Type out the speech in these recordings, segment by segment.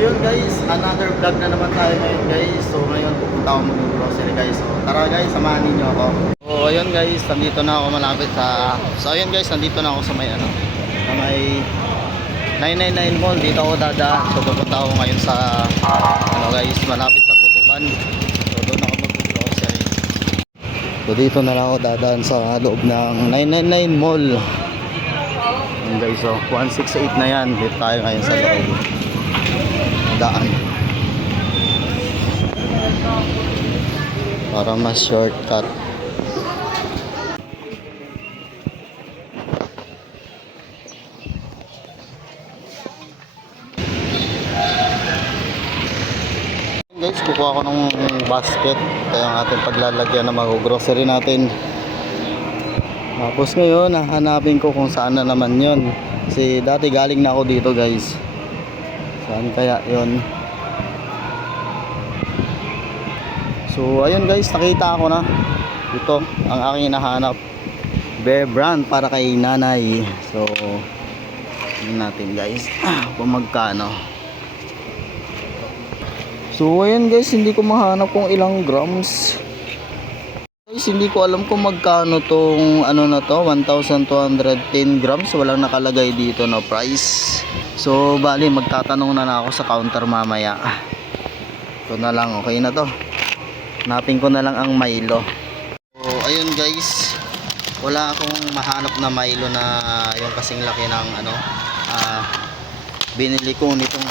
yun guys, another vlog na naman tayo ngayon guys. So ngayon pupunta ako mag-grocery guys. So tara guys, samahan niyo ako. So ayun guys, nandito na ako malapit sa nandito na ako sa may sa may 999 Mall. Dito ako dadaan. So pupunta ako ngayon sa guys, malapit sa Tutuban. So doon ako mag-grocery. So dito na lang ako dadaan sa loob ng 999 Mall. Ayan guys, so 168 na yan. Dito tayo ngayon sa loob. Daan para mas shortcut. Guys, kukuha ko ng basket. Ito yung ating paglalagyan ng mga grocery natin. Tapos ngayon hahanapin ko kung saan na naman yon. Kasi dati galing na ako dito guys. Saan kaya yon? So ayun guys, nakita ko na ito ang aking hinahanap, Bear Brand para kay nanay. So yun natin guys kung magkano. So ayun guys, hindi ko mahanap kung ilang grams guys. Hindi ko alam kung magkano tong na to, 1,210 grams. Walang nakalagay dito na price. So bali magtatanong na ako sa counter mamaya. Ito na lang, okay na to. Hanapin ko na lang ang Milo. So ayun guys, wala akong mahanap na Milo na yung kasing laki ng binili ko nitong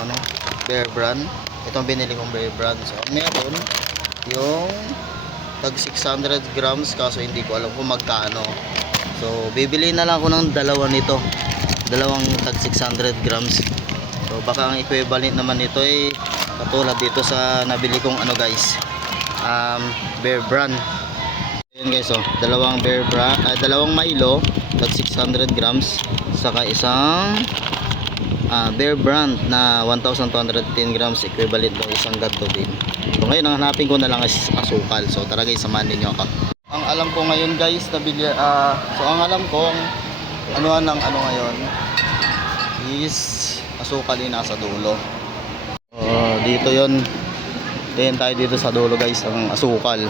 Bear Brand. Itong binili kong Bear Brand. So meron yung tag 600 grams, kaso hindi ko alam kung magkano. So bibili na lang ako ng dalawa nito, dalawang tag 600 grams. So baka ang equivalent naman nito ay katulad dito sa nabili kong guys, Bear Brand. Ayun guys, dalawang Bear Brand, dalawang Milo tag 600 grams, saka isang Bear Brand na 1,210 grams, equivalent ng isang ganto din. So ngayon ang hanapin ko na lang is asukal. So tara guys, samahan niyo ako. Ang alam ko ngayon guys, so ang alam ko ang ngayon is asukal yung nasa dulo. Dito yon. Tingin tayo dito sa dulo guys, ang asukal.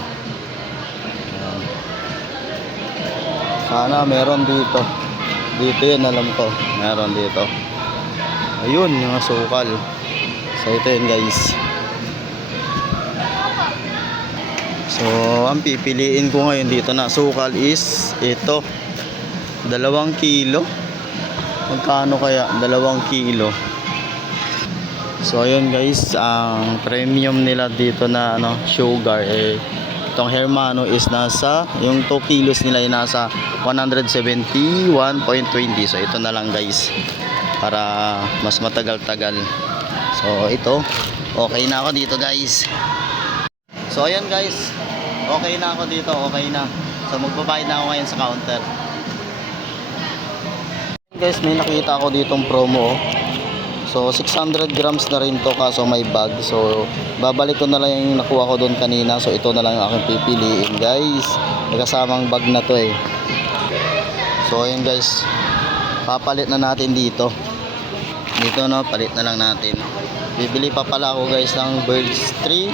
Sana meron dito. Dito yun, alam ko meron dito. Ayun yung asukal. So ito yun guys. So ang pipiliin ko ngayon dito na asukal is ito, 2 kilo. Magkano kaya 2 kilo? So ayun guys, ang premium nila dito na sugar, itong Hermano is nasa, yung 2 kilos nila ay nasa 171.20. So ito na lang guys, para mas matagal-tagal. So ito, okay na ako dito guys. So ayan guys, okay na ako dito, okay na. So magbabayad na ako ngayon sa counter. Guys, may nakita ako ditong promo. So 600 grams na rin to, kaso may bag. So babalik ko na lang yung nakuha ko doon kanina. So ito na lang yung aking pipiliin guys. Nagkasamang bag na to So ayan guys, papalit na natin dito. Palit na lang natin. Bibili pa pala ako guys ng Birds 3.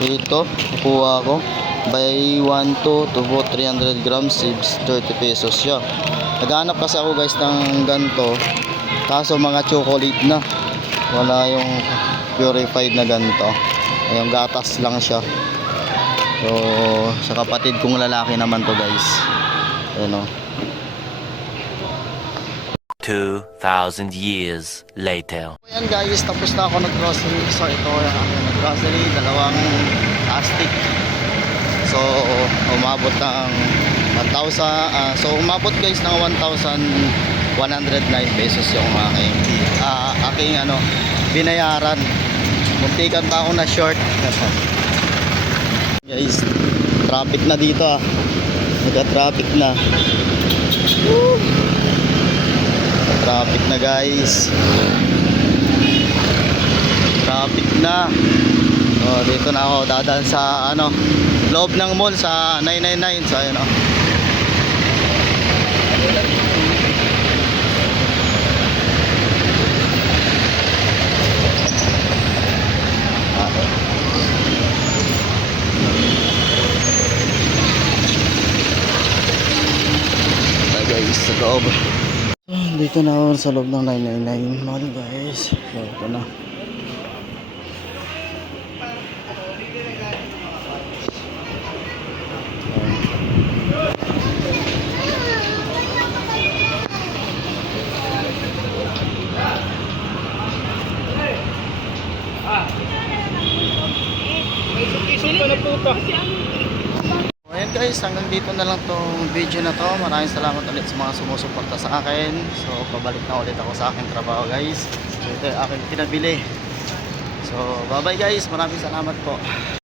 Ito, kuha ko. Buy 1 to 300 grams, saves 30 pesos siya. Naghanap kasi ako guys ng ganito, kaso mga chocolate na, wala yung purified na ganito. Yung gatas lang siya. So sa kapatid kong lalaki naman to guys. 2,000 years later. Ayan guys, tapos na ako nag-grocery. So ito yung aking nag-grocery, 2 plastic. So umabot ng 1,000, so umabot guys ng 1,109 pesos yung aking binayaran. Muntikan pa ako na short. Guys, traffic na dito nagka-traffic na. Traffic na guys, traffic na. So dito na ako dadaan sa loob ng mall sa 999. So ayun sa loob. Dito na ako sa loob ng 999 mall guys. So ito na. Ayan guys, hanggang dito na lang tong video na to. Maraming salamat ulit sa mga sumusuporta sa akin. So pabalik na ulit ako sa aking trabaho guys. So ito yung aking pinabili. So bye bye guys, maraming salamat po.